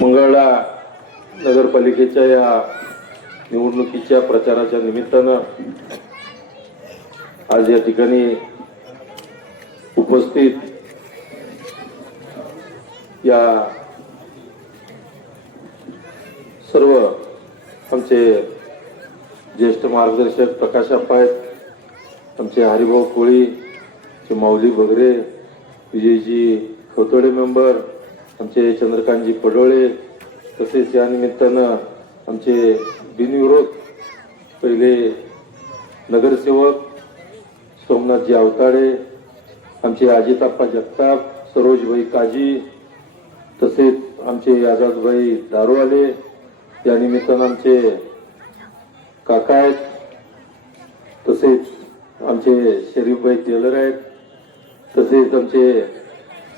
मंगळला नगरपालिकेच्या या निवडणुकीच्या प्रचाराच्या निमित्तानं आज या ठिकाणी उपस्थित या सर्व आमचे ज्येष्ठ मार्गदर्शक प्रकाश अप्पा आहेत, आमचे हरिभाऊ कोळी, माऊली बगरे, विजयजी खोतोडे मेंबर, आमचे चंद्रकांतजी पडोळे, तसेच या निमित्तानं आमचे बिनविरोध पहिले नगरसेवक सोमनाथजी अवताडे, आमचे अजिताप्पा जगताप, सरोजभाई काजी, तसेच आमचे आजादभाई दारूवाले, या निमित्तानं आमचे काका आहेत, तसेच आमचे शरीफभाई टेलर आहेत, तसेच आमचे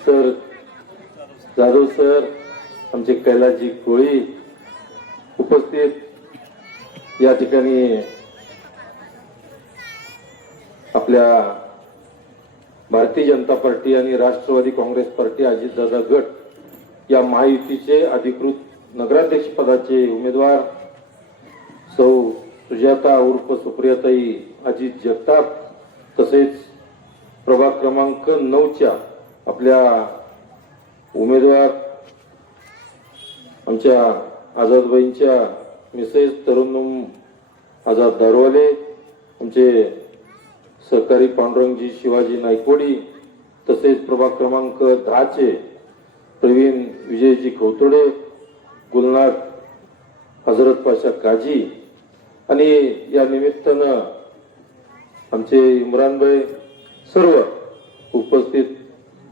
सर जाधव सर, आमचे कैलासजी कोळी उपस्थित या ठिकाणी आपल्या भारतीय जनता पार्टी आणि राष्ट्रवादी काँग्रेस पार्टी अजितदादा गट या महायुतीचे अधिकृत नगराध्यक्ष पदाचे उमेदवार सौ सुजाता उर्फ सुप्रियाताई अजित जगताप, तसेच प्रभाग क्रमांक 9च्या आपल्या उमेदवार आमच्या आझादबाईंच्या मिसेस तरुण आझाद दारूवाले, आमचे सहकारी पांडुरंगजी शिवाजी नायकवडी, तसेच प्रभाग क्रमांक 10चे प्रवीण विजयजी खवतोडे, गुलनाथ हजरत पाशा काजी, आणि या निमित्तानं आमचे इम्रानभाई, सर्व उपस्थित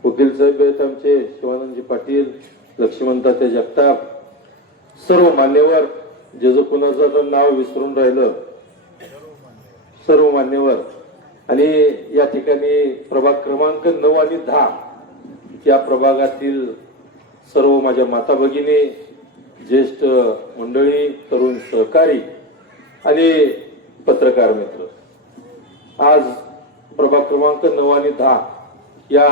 वकील साहेब आहेत, आमचे शिवानंदजी पाटील, लक्ष्मणतात्या जगताप, सर्व मान्यवर, जे जो कुणाचं तर नाव विसरून राहिलं, सर्व मान्यवर, आणि या ठिकाणी प्रभाग क्रमांक 9 आणि 10 या प्रभागातील सर्व माझ्या माता भगिनी, ज्येष्ठ मंडळी, तरुण सहकारी आणि पत्रकार मित्र, आज प्रभाग क्रमांक 9 आणि 10 या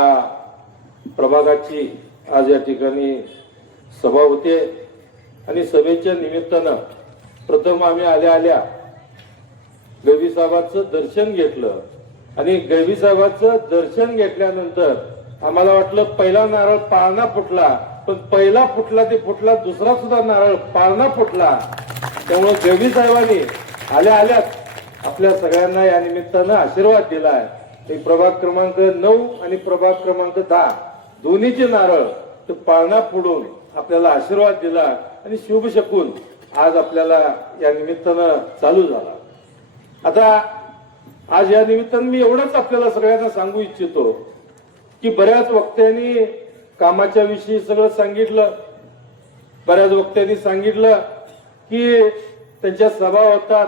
प्रभागाची आज या ठिकाणी सभा होते, आणि सभेच्या निमित्तानं प्रथम आम्ही आल्या गैवी साहेबांचं दर्शन घेतलं, आणि गैवी साहेबांचं दर्शन घेतल्यानंतर आम्हाला वाटलं पहिला नारळ पाळणा फुटला, पण पहिला फुटला ते फुटला, दुसरा सुद्धा नारळ पाळणा फुटला. त्यामुळे गैवी साहेबांनी आल्याच आपल्या सगळ्यांना या निमित्तानं आशीर्वाद दिलाय. प्रभाग क्रमांक 9 आणि प्रभाग क्रमांक 10 दोन्हीचे नारळ ते पाळणा फोडून आपल्याला आशीर्वाद दिला, आणि शुभ शकून आज आपल्याला या निमित्तानं चालू झाला. आता आज या निमित्तानं मी एवढंच आपल्याला सगळ्यांना सांगू इच्छितो की बऱ्याच वक्त्यांनी कामाच्या विषयी सगळं सांगितलं, बऱ्याच वक्त्यांनी सांगितलं की त्यांच्या सभा होतात,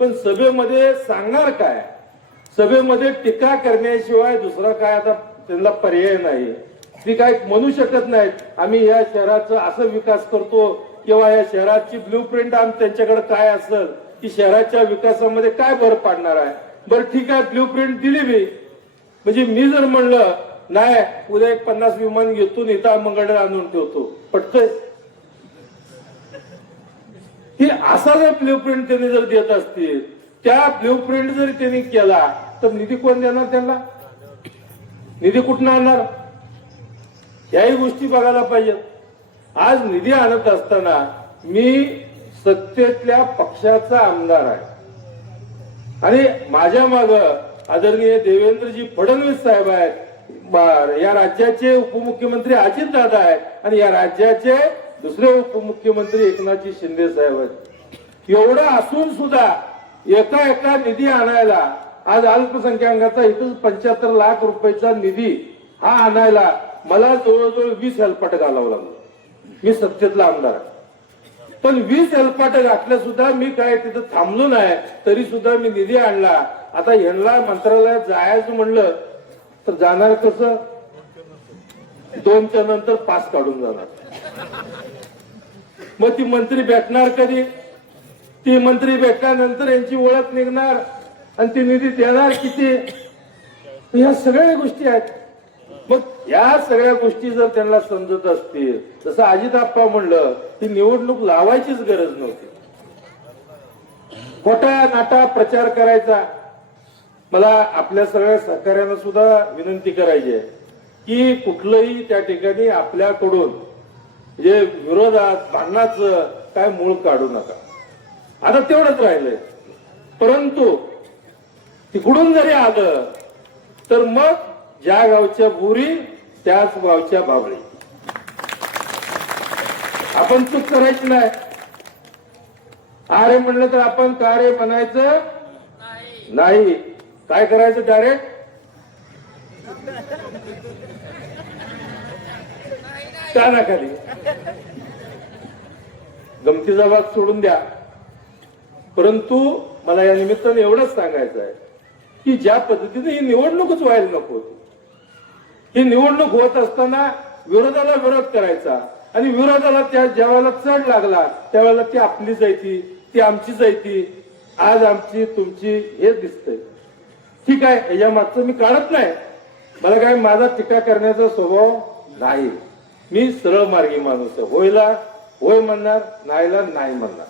पण सभेमध्ये सांगणार काय, सभेमध्ये टीका करण्याशिवाय दुसरा काय आता त्यांना पर्याय नाही. ती काय म्हणू शकत नाहीत आम्ही या शहराचा असं विकास करतो, किंवा या शहराची ब्ल्यूप्रिंट त्यांच्याकडे काय असेल की शहराच्या विकासामध्ये काय भर पाडणार आहे. बरं ठीक आहे, ब्ल्यूप्रिंट दिली मी, म्हणजे मी जर म्हणलं नाही उद्या एक 50 विमान घेतो इथं मंगळवार आणून ठेवतो, पटतंय? ही असा जर ब्ल्यूप्रिंट त्यांनी जर देत असतील, त्या ब्ल्यूप्रिंट जरी त्यांनी केला तर निधी कोण देणार त्यांना? निधी कुठून आणणार? याही गोष्टी बघायला पाहिजेत. आज निधी आणत असताना मी सत्तेतल्या पक्षाचा आमदार आहे, आणि माझ्या माग आदरणीय देवेंद्रजी फडणवीस साहेब आहेत, या राज्याचे उपमुख्यमंत्री अजितदादा आहेत, आणि या राज्याचे दुसरे उपमुख्यमंत्री एकनाथजी शिंदे साहेब आहेत. एवढं असून सुद्धा एका निधी आणायला आज अल्पसंख्याकाचा इथं 75 लाख रुपयाचा निधी हा आणायला मला जवळजवळ 20 हेलपाट घालावं लागलं. मी सत्तेतला आमदार आहे, पण 20 हेलपाट घातल्या सुद्धा मी काय तिथं थांबलो नाही, तरी सुद्धा मी निधी आणला. आता ह्यांना मंत्रालयात जायचं म्हणलं तर जाणार कसं? 2च्या नंतर पास काढून जाणार. मग ती मंत्री भेटणार कधी? ती मंत्री भेटल्यानंतर यांची ओळख निघणार, आणि ती निधी देणार किती? या सगळ्या गोष्टी आहेत. मग या सगळ्या गोष्टी जर त्यांना समजत असतील, जसं अजितआप्पा म्हणलं, ही निवडणूक लावायचीच गरज नव्हती. खोटा नाटा प्रचार करायचा. मला आपल्या सगळ्या सहकार्यांना सुद्धा विनंती करायची आहे की कुठलंही त्या ठिकाणी आपल्याकडून जे विरोधात भांडणाचं काय मूळ काढू नका. आता तेवढंच राहिलंय. परंतु तिकडून जरी आलं तर मग ज्या गावच्या बुरी त्याच गावच्या बाबळी. आपण चूक करायची नाही. अरे म्हणलं तर आपण का रे म्हणायचं नाही. काय करायचं? डायरेक्ट कानाखाली. गमतीचा भाग सोडून द्या. परंतु मला या निमित्ताने एवढंच सांगायचं आहे की ज्या पद्धतीने ही निवडणूकच व्हायला नको होती. ही निवडणूक होत असताना विरोधाला विरोध करायचा आणि विरोधाला त्या ज्यावेळेला चढ लागला त्यावेळेला ती आपलीच आहे, ती आमचीच आहे. ती आज आमची तुमची हे दिसतंय. ठीक आहे, याच्या मागचं मी काढत नाही. मला काय माझा टीका करण्याचा स्वभाव नाही. मी सरळ मार्गी माणूस आहे. होयला होय म्हणणार, नाहीला नाही म्हणणार.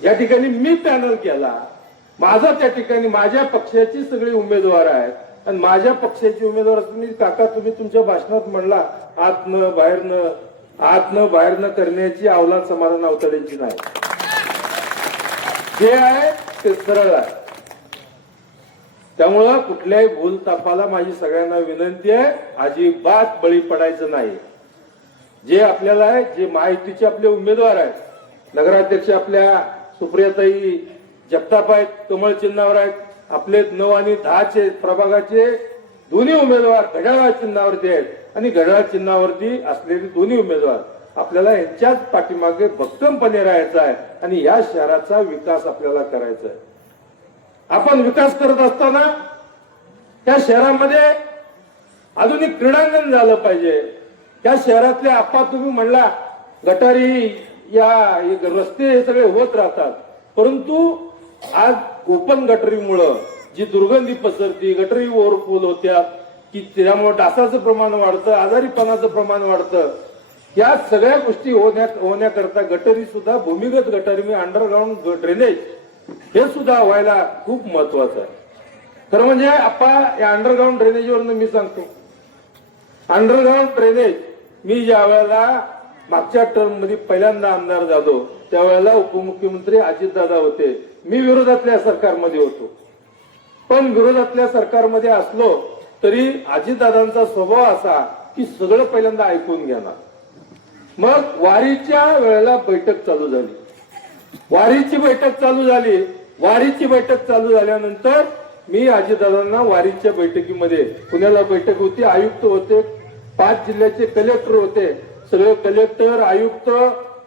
या ठिकाणी मी पॅनल केला. माझा त्या ठिकाणी माझ्या पक्षाची सगळी उमेदवार आहेत आणि माझ्या पक्षाची उमेदवार तुम्ही काका तुम्ही तुमच्या भाषणात म्हणला आतनं बाहेरनं करण्याची अवलाद समाधान अवतड्यांची नाही. जे आहे ते सरळ आहे. त्यामुळं कुठल्याही भूलतापाला माझी सगळ्यांना विनंती आहे, अजिबात बळी पडायचं नाही. जे आपल्याला आहे, जे महायुतीचे आपले उमेदवार आहेत, नगराध्यक्ष आपल्या सुप्रियाताई जगताप आहेत, कमळ चिन्हावर आहेत. आपले 9 आणि 10 प्रभागाचे दोन्ही उमेदवार घड्याळ चिन्हावरती आहेत आणि घड्याळ चिन्हावरती असलेले दोन्ही उमेदवार आपल्याला यांच्याच पाठीमागे भक्कमपणे राहायचा आहे आणि या शहराचा विकास आपल्याला करायचा आहे. आपण विकास करत असताना त्या शहरामध्ये आधुनिक क्रीडांगण झालं पाहिजे. त्या शहरातले आपा तुम्ही म्हणला गटारी या रस्ते हे सगळे होत राहतात. परंतु आज ओपन गटरीमुळं जी दुर्गंधी पसरती, गटरी ओव्हरफुल होत्या की त्यामुळे डासाचं प्रमाण वाढतं, आजारीपणाचं प्रमाण वाढतं. या सगळ्या गोष्टी होण्याकरता गटरी सुद्धा भूमिगत गटारी मी अंडरग्राऊंड ड्रेनेज हे सुद्धा व्हायला खूप महत्वाचं आहे. खरं म्हणजे आपण या अंडरग्राऊंड ड्रेनेजवरनं मी सांगतो, अंडरग्राऊंड ड्रेनेज मी ज्या वेळेला मागच्या टर्म मध्ये पहिल्यांदा आमदार झालो त्यावेळेला उपमुख्यमंत्री अजितदादा होते. मी विरोधातल्या सरकारमध्ये होतो. पण विरोधातल्या सरकारमध्ये असलो तरी अजितदादांचा स्वभाव असा की सगळं पहिल्यांदा ऐकून घेणार. मग वारीच्या वेळेला बैठक चालू झाली. वारीची बैठक चालू झाल्यानंतर मी अजितदादांना वारीच्या बैठकीमध्ये, पुण्याला बैठक होती, आयुक्त होते, 5 जिल्ह्याचे कलेक्टर होते, सगळे कलेक्टर आयुक्त,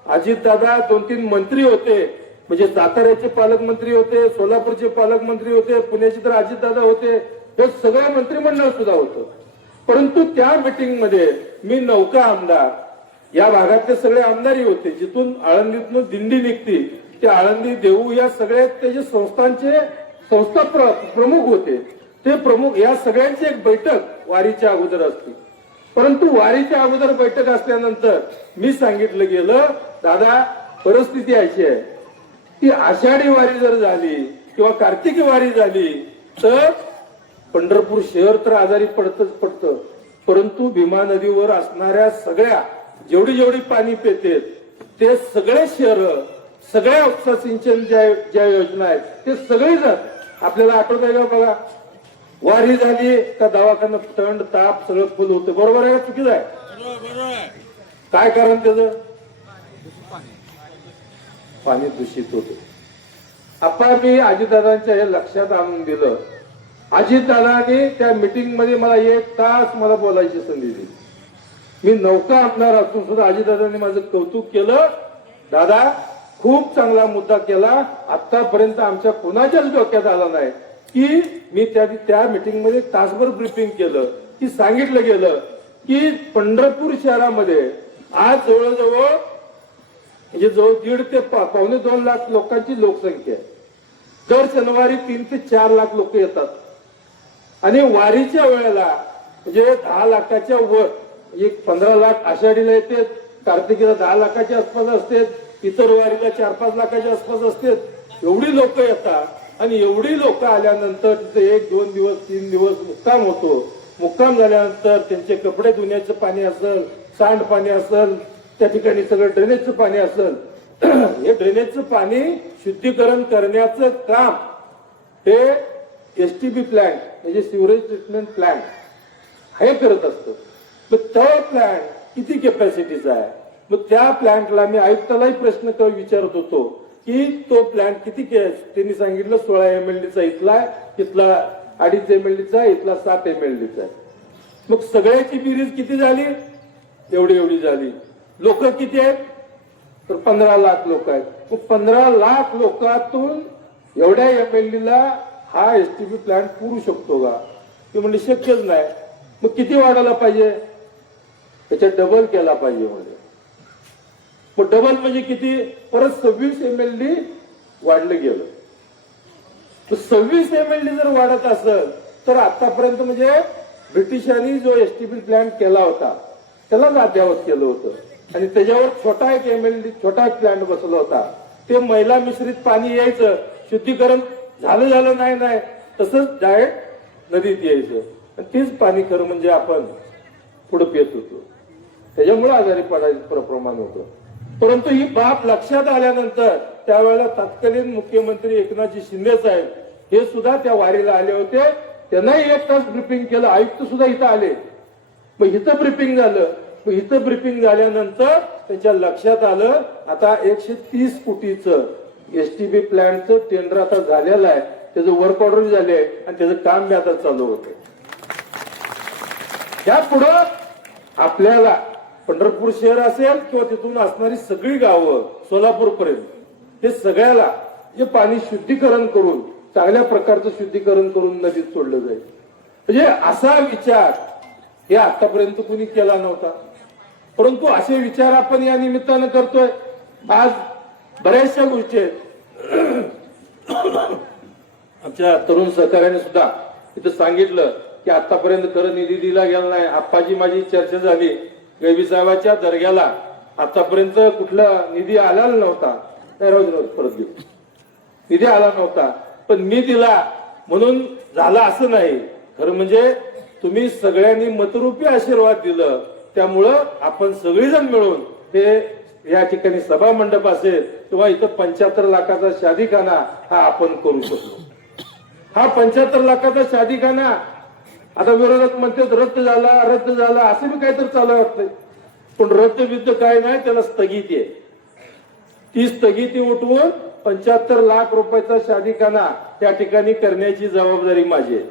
अजितदादा, 2-3 मंत्री होते. म्हणजे साताऱ्याचे पालकमंत्री होते, सोलापूरचे पालकमंत्री होते, पुण्याचे तर अजितदादा होते. हे सगळं मंत्रिमंडळ सुद्धा होतं. परंतु त्या मीटिंग मध्ये मी नौका आमदार, या भागातले सगळे आमदारही होते. जिथून आळंदीतून दिंडी निघती ते आळंदी देऊ या सगळ्या त्याचे संस्था प्रमुख होते. ते प्रमुख या सगळ्यांची एक बैठक वारीच्या अगोदर असते. परंतु वारीच्या अगोदर बैठक असल्यानंतर मी सांगितलं गेलं, दादा परिस्थिती अशी आहे की आषाढी वारी जर झाली किंवा कार्तिकी वारी झाली तर पंढरपूर शहर तर आजारी पडतं. परंतु भीमा नदीवर असणाऱ्या सगळ्या जेवढी पाणी पेते ते सगळे शहर, सगळ्या उपसा सिंचन ज्या योजना आहेत ते सगळेजण आपल्याला आठवत आहे का बघा. वारी झाली का दवाखाना थंड ताप सगळं फुल होतं. बरोबर आहे का चुकीचं आहे? काय कारण त्याचं? पाणी दूषित होतं. आपण मी अजितदादांच्या हे लक्षात आणून दिलं. अजितदादांनी त्या मीटिंग मध्ये मला 1 तास मला बोलायची संधी दिली. मी नौका आमदार असून सुद्धा अजितदादांनी माझं कौतुक केलं. दादा खूप चांगला मुद्दा केला. आतापर्यंत आमच्या कोणाच्याच डोक्यात आला नाही की मी त्या मीटिंग मध्ये तासभर ब्रीफिंग केलं की सांगितलं गेलं की पंढरपूर शहरामध्ये आज जवळजवळ म्हणजे जवळ 1.5 ते 1.25 लाख लोकांची लोकसंख्या आहे. दर शनिवारी 3 ते 4 लाख लोक येतात आणि वारीच्या वेळेला म्हणजे 10 लाखाच्या वर, एक 15 लाख आषाढीला येते, कार्तिकीला 10 लाखाच्या आसपास असते, इतर वारीला 4-5 लाखाच्या आसपास असते. एवढी लोक येतात आणि एवढी लोक आल्यानंतर तिथे 1-2 दिवस 3 दिवस मुक्काम होतो. मुक्काम झाल्यानंतर त्यांचे कपडे धुण्याचं पाणी असेल, सांडपाणी असेल, त्या ठिकाणी सगळं ड्रेनेजचं पाणी असेल, हे ड्रेनेजचं पाणी शुद्धीकरण करण्याचं काम हे एसटीबी प्लांट म्हणजे सिवरेज ट्रीटमेंट प्लांट हे करत असतं. मग तो प्लांट किती कॅपॅसिटीचा आहे? मग त्या प्लांटला मी आयुक्तालाही प्रश्न विचारत होतो की तो प्लांट किती, त्यांनी सांगितलं 16 MLDचा इथला 2.5 MLDचा, इथला 7 MLDचा आहे. मग सगळ्याची बेरीज किती झाली? एवढी झाली. लोक किती आहेत? तर 15 लाख लोक आहेत. मग 15 लाख लोकांतून एवढ्या MLDला हा एसटीबी प्लांट पुरू शकतो का? ते म्हणजे शक्यच नाही. मग किती वाढायला पाहिजे? त्याच्यात डबल केला पाहिजे. म्हणजे मग डबल म्हणजे किती? परत 26 MLD वाढलं गेलं. 26 MLD जर वाढत असेल तर आतापर्यंत म्हणजे ब्रिटिशांनी जो एसटीबी प्लांट केला होता त्यालाच अद्यावत केलं होतं आणि त्याच्यावर छोटा एक MLD छोटा एक प्लांट बसवला होता. ते मैला मिश्रित पाणी यायचं, शुद्धीकरण झालं नाही तसंच डायरेक्ट नदीत यायचं आणि तेच पाणी खरं म्हणजे आपण पुढे पित होतो. त्याच्यामुळे आजारी पडायचं प्रमाण होतं. परंतु ही बाब लक्षात आल्यानंतर त्यावेळेला तत्कालीन मुख्यमंत्री एकनाथजी शिंदे साहेब हे सुद्धा त्या वारीला आले होते. त्यांनाही 1 तास ब्रिफिंग केलं. आयुक्त सुद्धा इथं आले. मग इथं ब्रिफिंग झालं. मग इथं ब्रिफिंग झाल्यानंतर त्यांच्या लक्षात आलं आता 130 कोटीचं एसटीबी प्लांटचं टेंडर आता झालेलं आहे, त्याचं वर्क ऑर्डर झाले आहे आणि त्याचं काम बी आता चालू होतं. यापुढं आपल्याला पंढरपूर शहर असेल किंवा तिथून असणारी सगळी गावं सोलापूर पर्यंत हे सगळ्याला हे पाणी शुद्धीकरण करून चांगल्या प्रकारचं शुद्धीकरण करून नदीत सोडलं जाईल. म्हणजे असा विचार हे आतापर्यंत कुणी केला नव्हता. परंतु असे विचार आपण या निमित्तानं करतोय. आज बऱ्याचशा गोष्टी आहेत. आमच्या तरुण सहकार्याने सुद्धा इथं सांगितलं की आतापर्यंत खरं निधी दिला गेला नाही. आप्पाजी माझी चर्चा झाली, गैबी साहेबाच्या दर्ग्याला आतापर्यंत कुठला निधी आला नव्हता. परत घेऊ, निधी आला नव्हता पण मी दिला म्हणून झाला असं नाही. खरं म्हणजे तुम्ही सगळ्यांनी मतरूपी आशीर्वाद दिलं, त्यामुळं आपण सगळेजण मिळून ते या ठिकाणी सभा मंडप असेल किंवा इथं 75 लाखाचा शादीखाना हा आपण करू शकलो. हा 75 लाखाचा शादीखाना आता विरोधक म्हणतात रद्द झाला असं बी काहीतरी चालू वाटतंय. पण रद्द काय नाही, त्याला स्थगिती आहे. ती स्थगिती उठवून 75 लाख रुपयाचा शादीखाना त्या ठिकाणी करण्याची जबाबदारी माझी आहे.